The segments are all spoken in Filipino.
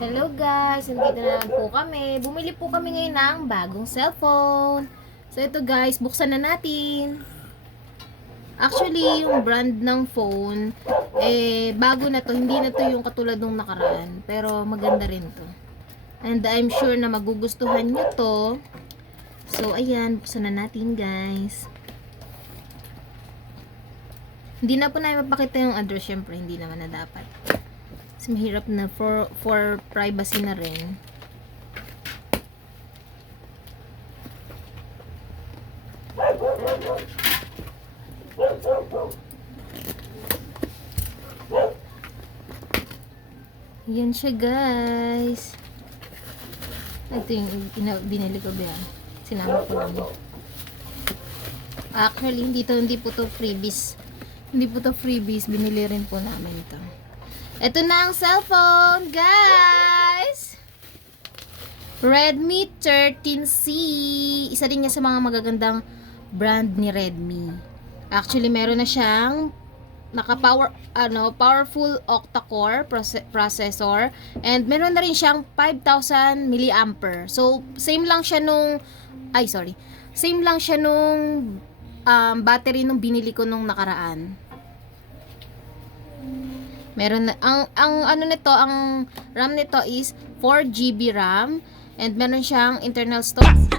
Hello guys, nandito na naman po kami. Bumili po kami ngayon ng bagong cellphone. So ito guys, buksan na natin. Actually, yung brand ng phone, bago na to. Hindi na to yung katulad nung nakaraan. Pero maganda rin to. And I'm sure na magugustuhan nyo to. So ayan, buksan na natin guys. Hindi na po namin mapakita yung address, syempre hindi naman na dapat. Kasi mahirap na for privacy na rin. Yan siya guys. Ito yung binili ko ba yan. Sinama ko lang. Actually, hindi po to freebies. Hindi po to freebies. Binili rin po namin to. Ito na ang cellphone, guys! Redmi 13C. Isa din niya sa mga magagandang brand ni Redmi. Actually, meron na siyang powerful octa-core processor. And meron na rin siyang 5,000 mAh. So, same lang siya nung battery nung binili ko nung nakaraan. Meron na, ang RAM nito is 4GB RAM and meron siyang internal storage.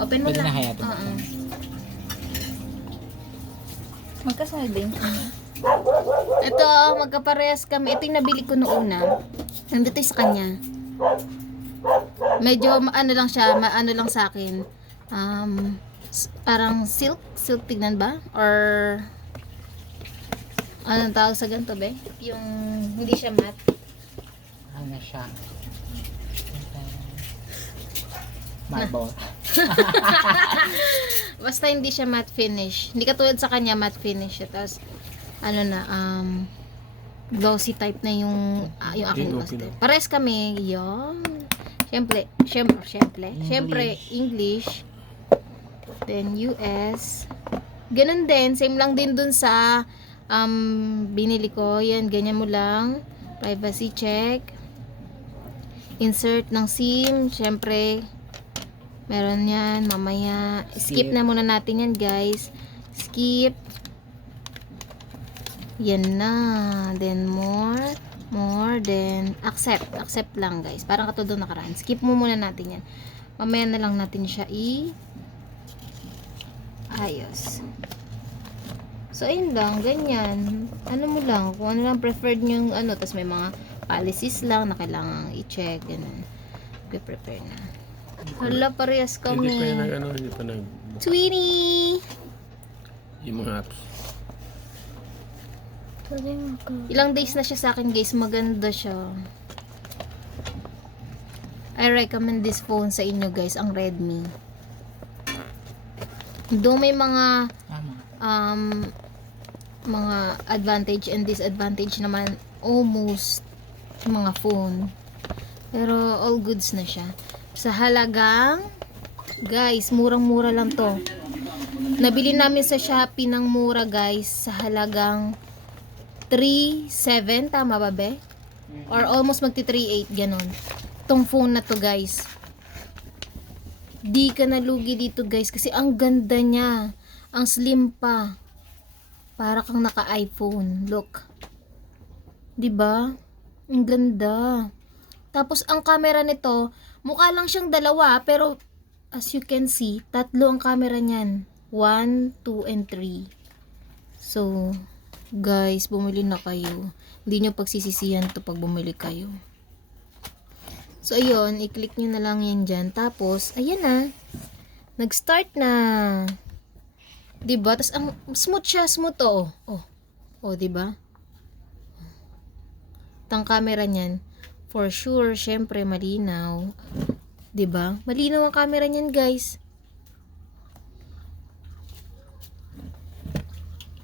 Open mo Pwede lang. na kaya ito? Magkasal din. Ito, magkaparehas kami. Ito yung nabili ko noong una. Nandito yung sa kanya. Medyo ano lang siya, ano lang sa akin. Parang silk tignan ba? Or anong tawag sa ganito be? Yung hindi siya matte. Ano siya? Marble. Basta hindi siya matte finish. Hindi katulad sa kanya matte finish siya. Tapos ano na glossy type na yung aking Pino, gusto. pino. Pares kami. Yun. Siyempre, English. Then, US. Ganun din. Same lang din dun sa binili ko. Yan, ganyan mo lang. Privacy check. Insert ng SIM. Siyempre, meron yan. Mamaya. Skip na muna natin yan, guys. Skip. Yan na. Then, more. Then, accept. Accept lang, guys. Parang katulad doon nakaraan. Skip mo muna natin yan. Mamaya na lang natin siya ayos. So, ayun lang. Ganyan. Ano mo lang. Kung ano lang preferred nyo ano. Tapos may mga policies lang na kailangan i-check. Ganun. Prepare na. Hala, parehas kami. Hindi pa nag Sweetie! yung mga apps. Ilang days na siya sa akin, guys. Maganda siya. I recommend this phone sa inyo, guys. Ang Redmi. Though may mga Tama. mga advantage and disadvantage naman almost mga phone. Pero all goods na siya. Sa halagang, guys, murang-mura lang to. Nabili namin sa Shopee ng mura, guys, sa halagang 3.7, tama ba, be? Or almost magti 3.8, ganon. Tong phone na to, guys. Di ka nalugi dito, guys, kasi ang ganda niya. Ang slim pa. Para kang naka-iPhone. Look. 'Di ba? Ang ganda. Tapos ang camera nito, mukha lang siyang dalawa, pero as you can see, tatlo ang camera niyan. 1, 2, and 3. So, guys, bumili na kayo. Hindi nyo pagsisisihan to pag bumili kayo. So, ayun, i-click nyo na lang yan dyan. Tapos, ayan na. Nag-start na. Diba? Tapos, ang smooth siya. Smooth to. Oh, diba? Tang camera niyan. For sure, syempre, malinaw. Diba? Malinaw ang camera niyan, guys.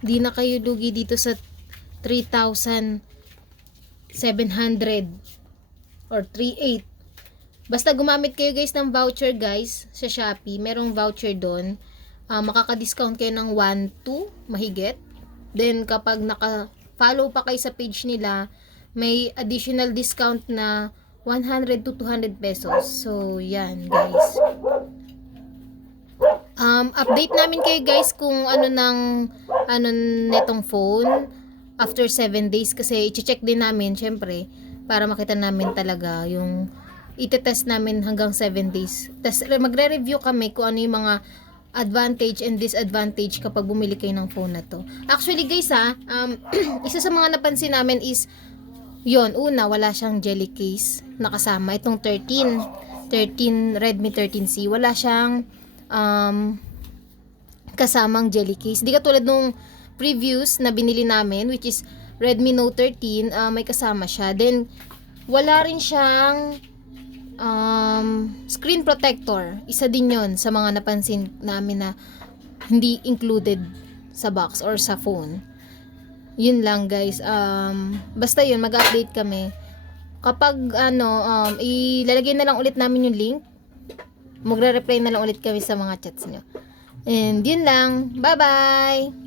Di na kayo lugi dito sa 3,700 or 3,800. Basta gumamit kayo, guys, ng voucher, guys, sa Shopee. Merong voucher doon. Makaka-discount kayo ng 1-2 mahigit. Then, kapag naka-follow pa kayo sa page nila, may additional discount na 100 to 200 pesos. So, yan, guys. Update namin kayo, guys, kung ano netong phone after 7 days. Kasi, i-check din namin, syempre, para makita namin talaga yung itetest namin hanggang 7 days. Tapos, magre-review kami kung ano yung mga advantage and disadvantage kapag bumili kayo ng phone na to. Actually, guys, isa sa mga napansin namin is, una, wala siyang jelly case nakasama. Itong 13 Redmi 13C, wala siyang kasamang jelly case. Di katulad nung previous na binili namin, which is Redmi Note 13, may kasama siya. Then, wala rin siyang screen protector. Isa din yon sa mga napansin namin na hindi included sa box or sa phone. Yun lang, guys. Basta yun, mag-update kami. Kapag ilalagay na lang ulit namin yung link. Magre-reply na lang ulit kami sa mga chats nyo. And yun lang. Bye-bye!